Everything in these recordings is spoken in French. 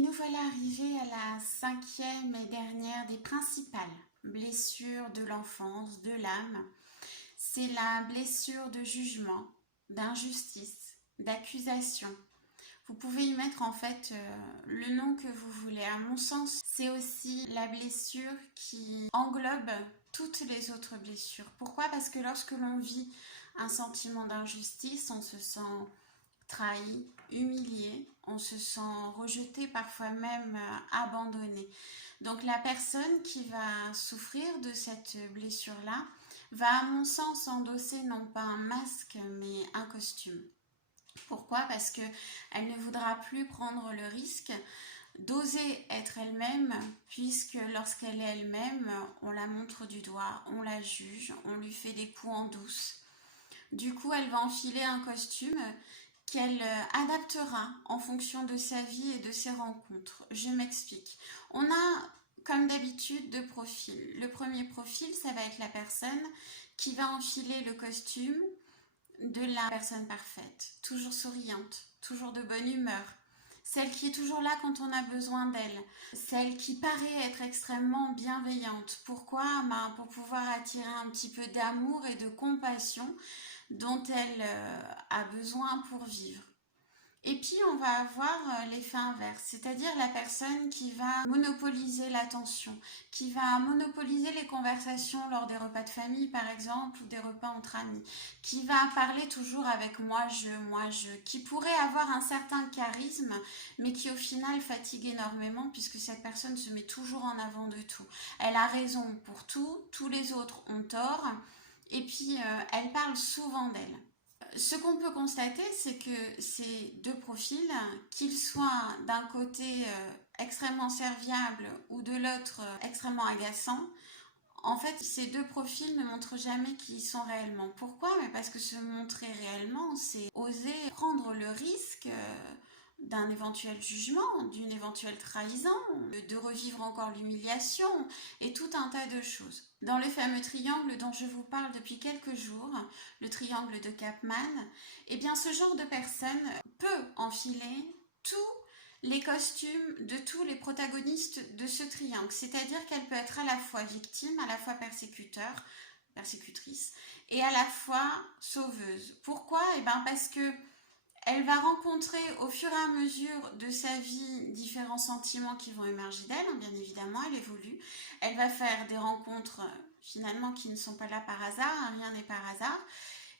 nous voilà arrivés à la cinquième et dernière des principales blessures de l'enfance, de l'âme. C'est la blessure de jugement, d'injustice, d'accusation. Vous pouvez y mettre en fait le nom que vous voulez. À mon sens, c'est aussi la blessure qui englobe toutes les autres blessures. Pourquoi? Parce que lorsque l'on vit un sentiment d'injustice, on se sent trahi, humilié, on se sent rejeté, parfois même abandonné. Donc la personne qui va souffrir de cette blessure-là va, à mon sens, endosser non pas un masque, mais un costume. Pourquoi? Parce qu'elle ne voudra plus prendre le risque d'oser être elle-même, puisque lorsqu'elle est elle-même, on la montre du doigt, on la juge, on lui fait des coups en douce. Du coup, elle va enfiler un costume qu'elle adaptera en fonction de sa vie et de ses rencontres. Je m'explique. On a, comme d'habitude, deux profils. Le premier profil, ça va être la personne qui va enfiler le costume de la personne parfaite, toujours souriante, toujours de bonne humeur, celle qui est toujours là quand on a besoin d'elle, celle qui paraît être extrêmement bienveillante. Pourquoi? Pour pouvoir attirer un petit peu d'amour et de compassion dont elle a besoin pour vivre. Et puis on va avoir l'effet inverse, c'est-à-dire la personne qui va monopoliser l'attention, qui va monopoliser les conversations lors des repas de famille par exemple, ou des repas entre amis, qui va parler toujours avec moi, je, qui pourrait avoir un certain charisme, mais qui au final fatigue énormément puisque cette personne se met toujours en avant de tout. Elle a raison pour tout, tous les autres ont tort, et puis elle parle souvent d'elle. Ce qu'on peut constater, c'est que ces deux profils, qu'ils soient d'un côté extrêmement serviables ou de l'autre extrêmement agaçants, en fait, ces deux profils ne montrent jamais qui ils sont réellement. Pourquoi? Mais parce que se montrer réellement, c'est oser prendre le risque d'un éventuel jugement, d'une éventuelle trahison, de revivre encore l'humiliation et tout un tas de choses. Dans le fameux triangle dont je vous parle depuis quelques jours, le triangle de Chapman, eh bien ce genre de personne peut enfiler tous les costumes de tous les protagonistes de ce triangle, c'est-à-dire qu'elle peut être à la fois victime, à la fois persécutrice, et à la fois sauveuse. Pourquoi? Eh bien parce que elle va rencontrer au fur et à mesure de sa vie différents sentiments qui vont émerger d'elle, bien évidemment, elle évolue. Elle va faire des rencontres finalement qui ne sont pas là par hasard, rien n'est par hasard,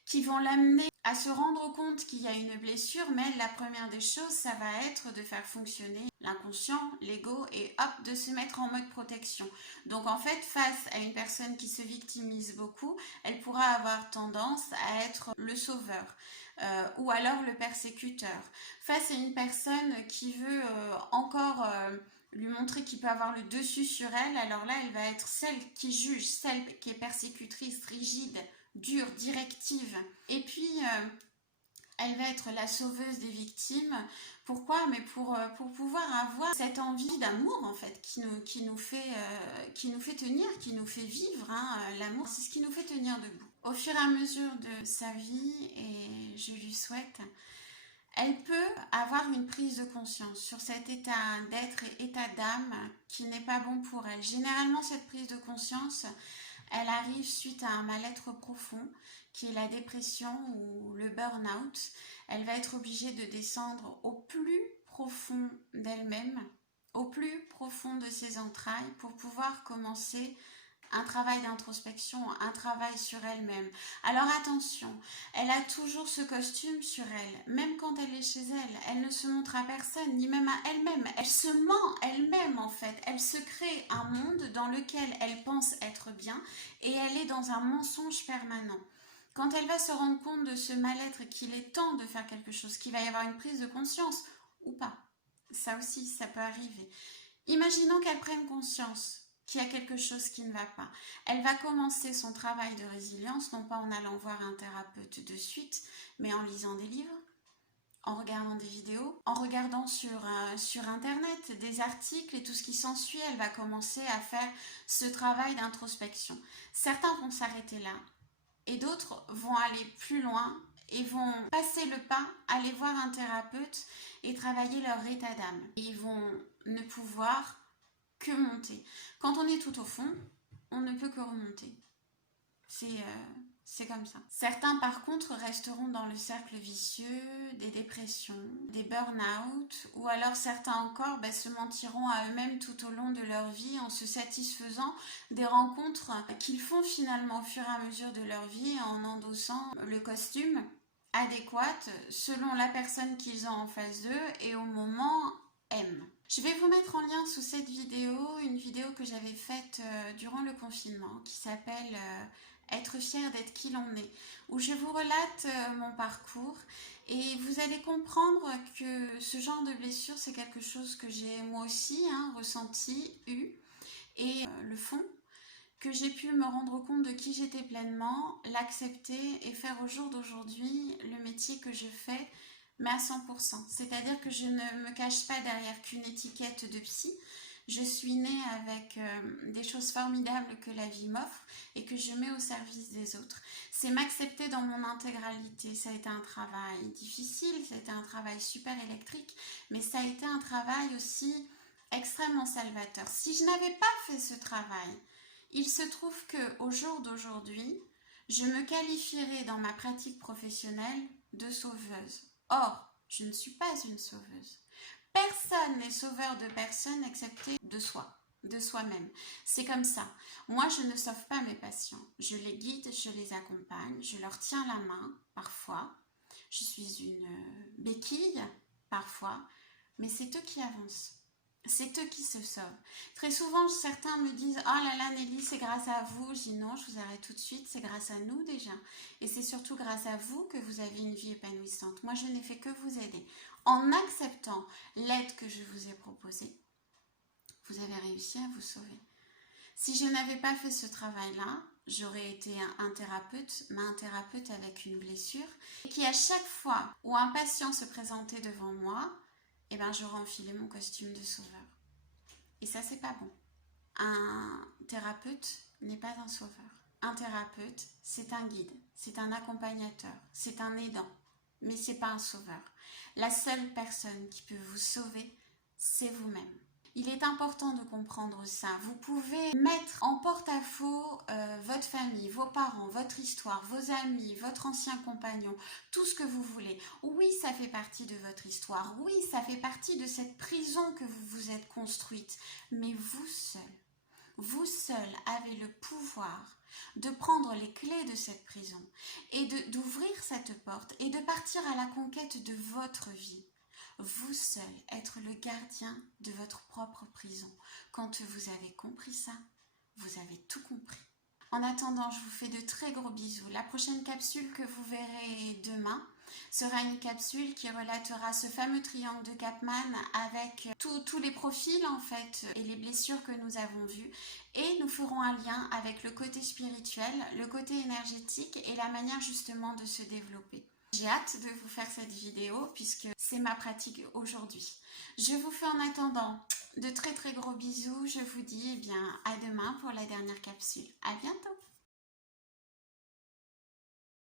qui vont l'amener à se rendre compte qu'il y a une blessure, mais la première des choses, ça va être de faire fonctionner l'inconscient, l'ego, et hop, de se mettre en mode protection. Donc en fait, face à une personne qui se victimise beaucoup, elle pourra avoir tendance à être le sauveur. Ou alors le persécuteur. Face à une personne qui veut encore lui montrer qu'il peut avoir le dessus sur elle, alors là, elle va être celle qui juge, celle qui est persécutrice, rigide, dure, directive. Et puis, elle va être la sauveuse des victimes. Pourquoi? Mais pour pouvoir avoir cette envie d'amour, en fait, qui nous fait tenir, qui nous fait vivre. Hein. L'amour, c'est ce qui nous fait tenir debout. Au fur et à mesure de sa vie, et je lui souhaite, elle peut avoir une prise de conscience sur cet état d'être et état d'âme qui n'est pas bon pour elle. Généralement, cette prise de conscience, elle arrive suite à un mal-être profond, qui est la dépression ou le burn-out. Elle va être obligée de descendre au plus profond d'elle-même, au plus profond de ses entrailles, pour pouvoir commencer un travail d'introspection, un travail sur elle-même. Alors attention, elle a toujours ce costume sur elle, même quand elle est chez elle. Elle ne se montre à personne, ni même à elle-même. Elle se ment elle-même en fait. Elle se crée un monde dans lequel elle pense être bien et elle est dans un mensonge permanent. Quand elle va se rendre compte de ce mal-être, qu'il est temps de faire quelque chose, qu'il va y avoir une prise de conscience ou pas, ça aussi, ça peut arriver. Imaginons qu'elle prenne conscience qu'il y a quelque chose qui ne va pas. Elle va commencer son travail de résilience, non pas en allant voir un thérapeute de suite, mais en lisant des livres, en regardant des vidéos, en regardant sur Internet des articles et tout ce qui s'ensuit. Elle va commencer à faire ce travail d'introspection. Certains vont s'arrêter là et d'autres vont aller plus loin et vont passer le pas, aller voir un thérapeute et travailler leur état d'âme. Ils vont ne pouvoir que monter. Quand on est tout au fond, on ne peut que remonter. C'est comme ça. Certains, par contre, resteront dans le cercle vicieux des dépressions, des burn-out, ou alors certains encore se mentiront à eux-mêmes tout au long de leur vie en se satisfaisant des rencontres qu'ils font finalement au fur et à mesure de leur vie en endossant le costume adéquat selon la personne qu'ils ont en face d'eux et au moment M. Je vais vous mettre en lien sous cette vidéo une vidéo que j'avais faite durant le confinement qui s'appelle Être fier d'être qui l'on est, où je vous relate mon parcours et vous allez comprendre que ce genre de blessure c'est quelque chose que j'ai moi aussi ressenti, eu, et le fond, que j'ai pu me rendre compte de qui j'étais pleinement, l'accepter et faire au jour d'aujourd'hui le métier que je fais, mais à 100%. C'est-à-dire que je ne me cache pas derrière qu'une étiquette de psy. Je suis née avec des choses formidables que la vie m'offre et que je mets au service des autres. C'est m'accepter dans mon intégralité. Ça a été un travail difficile, ça a été un travail super électrique, mais ça a été un travail aussi extrêmement salvateur. Si je n'avais pas fait ce travail, il se trouve qu'au jour d'aujourd'hui, je me qualifierais dans ma pratique professionnelle de sauveuse. Or, je ne suis pas une sauveuse. Personne n'est sauveur de personne excepté de soi, de soi-même. C'est comme ça. Moi, je ne sauve pas mes patients. Je les guide, je les accompagne, je leur tiens la main parfois. Je suis une béquille parfois, mais c'est eux qui avancent. C'est eux qui se sauvent. Très souvent, certains me disent « Oh là là Nelly, c'est grâce à vous ». Je dis non, je vous arrête tout de suite, c'est grâce à nous déjà. Et c'est surtout grâce à vous que vous avez une vie épanouissante. Moi, je n'ai fait que vous aider. En acceptant l'aide que je vous ai proposée, vous avez réussi à vous sauver. Si je n'avais pas fait ce travail-là, j'aurais été un thérapeute, mais un thérapeute avec une blessure, et qui à chaque fois où un patient se présentait devant moi, j'aurais enfilé mon costume de sauveur. Et ça, c'est pas bon. Un thérapeute n'est pas un sauveur. Un thérapeute, c'est un guide, c'est un accompagnateur, c'est un aidant, mais c'est pas un sauveur. La seule personne qui peut vous sauver, c'est vous-même. Il est important de comprendre ça. Vous pouvez mettre en porte-à-faux votre famille, vos parents, votre histoire, vos amis, votre ancien compagnon, tout ce que vous voulez. Oui, ça fait partie de votre histoire. Oui, ça fait partie de cette prison que vous vous êtes construite. Mais vous seul avez le pouvoir de prendre les clés de cette prison et d'ouvrir cette porte et de partir à la conquête de votre vie. Vous seul être le gardien de votre propre prison. Quand vous avez compris ça, vous avez tout compris. En attendant, je vous fais de très gros bisous. La prochaine capsule que vous verrez demain sera une capsule qui relatera ce fameux triangle de Capman avec tous les profils en fait et les blessures que nous avons vues. Et nous ferons un lien avec le côté spirituel, le côté énergétique et la manière justement de se développer. J'ai hâte de vous faire cette vidéo puisque c'est ma pratique aujourd'hui. Je vous fais en attendant de très très gros bisous. Je vous dis à demain pour la dernière capsule. À bientôt!